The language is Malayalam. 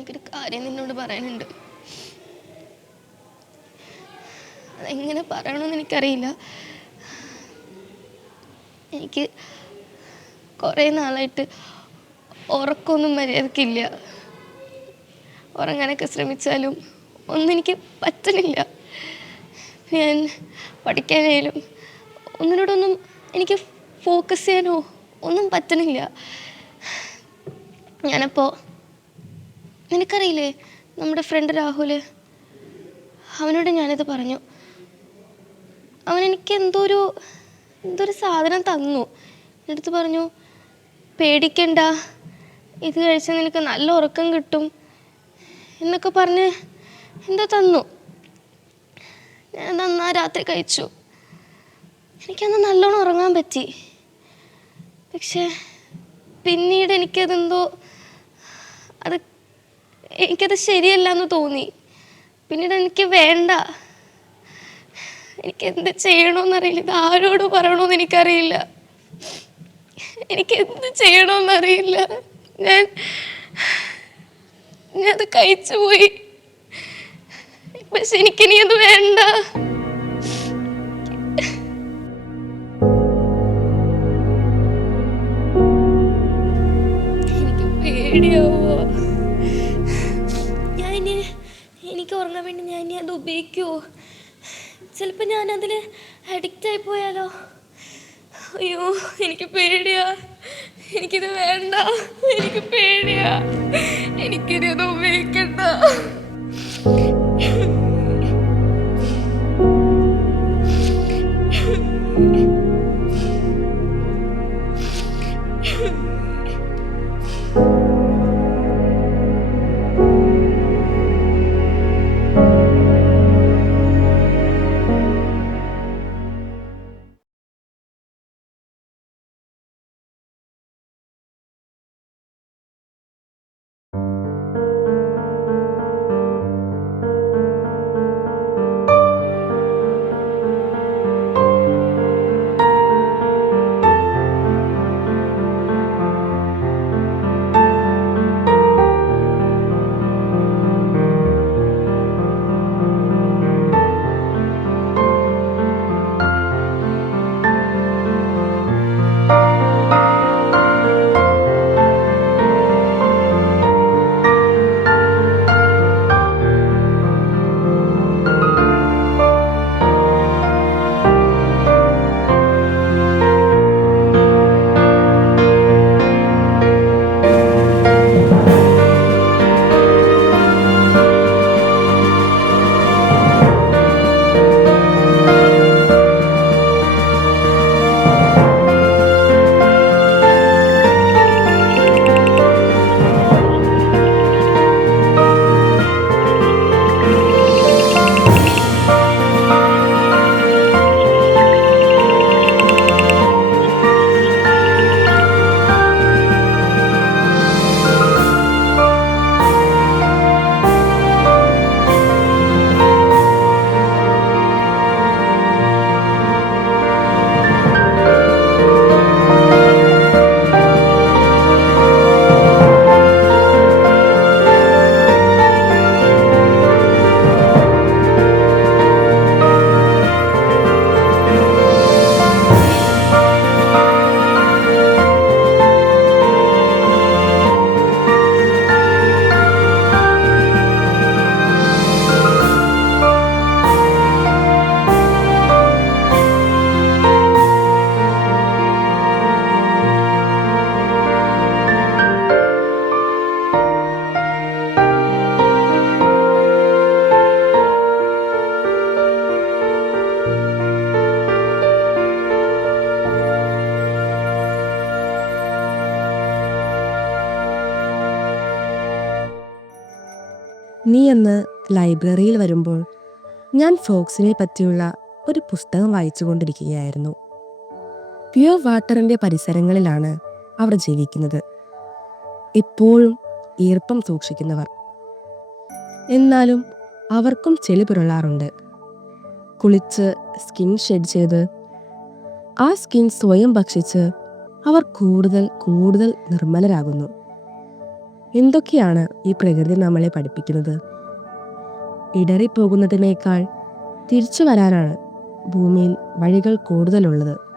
എനിക്കൊരു കാര്യം നിന്നോട് പറയാനുണ്ട്. അതെങ്ങനെ പറയണമെന്ന് എനിക്കറിയില്ല. എനിക്ക് കുറേ നാളായിട്ട് ഉറക്കമൊന്നും മര്യാദക്കില്ല. ഉറങ്ങാനൊക്കെ ശ്രമിച്ചാലും ഒന്നും എനിക്ക് പറ്റണില്ല. ഞാൻ പഠിക്കാനായാലും ഒന്നിനോടൊന്നും എനിക്ക് ഫോക്കസ് ചെയ്യാനോ ഒന്നും പറ്റണില്ല. ഞാനപ്പോൾ നിനക്കറിയില്ലേ നമ്മുടെ ഫ്രണ്ട് രാഹുൽ, അവനോട് ഞാനിത് പറഞ്ഞു. അവനെനിക്ക് എന്തോ ഒരു സാധനം തന്നു. എൻ്റെ അടുത്ത് പറഞ്ഞു, പേടിക്കണ്ട, ഇത് കഴിച്ചാൽ നിനക്ക് നല്ല ഉറക്കം കിട്ടും എന്നൊക്കെ പറഞ്ഞ് എന്തോ തന്നു. ഞാൻ രാത്രി കഴിച്ചു. എനിക്കന്ന് നല്ലോണം ഉറങ്ങാൻ പറ്റി. പക്ഷെ പിന്നീട് എനിക്കത് ശരിയല്ല എന്ന് തോന്നി. പിന്നീട് എനിക്ക് വേണ്ട, എനിക്കെന്ത് ചെയ്യണമെന്നറിയില്ല. ഇത് ആരോട് പറയണമെന്ന് എനിക്കറിയില്ല. എനിക്കെന്ത് ചെയ്യണമെന്നറിയില്ല. ഞാനത് കഴിച്ചു പോയി. പക്ഷെ എനിക്കിനി അത് വേണ്ട. എനിക്ക് പേടിയാവോ? എനിക്ക് ഉറങ്ങാൻ വേണ്ടി ഞാൻ ഇനി അത് ഉപയോഗിക്കുമോ? ചിലപ്പോൾ ഞാനതിൽ അഡിക്റ്റായി പോയാലോ? അയ്യോ, എനിക്ക് പേടിയാ. എനിക്കിത് വേണ്ട, എനിക്ക് പേടിയാ. എനിക്കിനി അത് ഉപയോഗിക്കണ്ട. നീ അന്ന് ലൈബ്രറിയിൽ വരുമ്പോൾ ഞാൻ ഫോക്സിനെ പറ്റിയുള്ള ഒരു പുസ്തകം വായിച്ചുകൊണ്ടിരിക്കുകയായിരുന്നു. പ്യുവർ വാട്ടറിൻ്റെ പരിസരങ്ങളിലാണ് അവർ ജീവിക്കുന്നത്. എപ്പോഴും ഈർപ്പം സൂക്ഷിക്കുന്നവർ. എന്നാലും അവർക്കും ചെളി പുരളാറുണ്ട്. കുളിച്ച് സ്കിൻ ഷെഡ് ചെയ്ത് ആ സ്കിൻ സ്വയം ഭക്ഷിച്ച് അവർ കൂടുതൽ കൂടുതൽ നിർമ്മലരാകുന്നു. എന്തൊക്കെയാണ് ഈ പ്രകൃതി നമ്മളെ പഠിപ്പിക്കുന്നത്? ഇടറിപ്പോകുന്നതിനേക്കാൾ തിരിച്ചു വരാനാണ് ഭൂമിയിൽ വഴികൾ കൂടുതലുള്ളത്.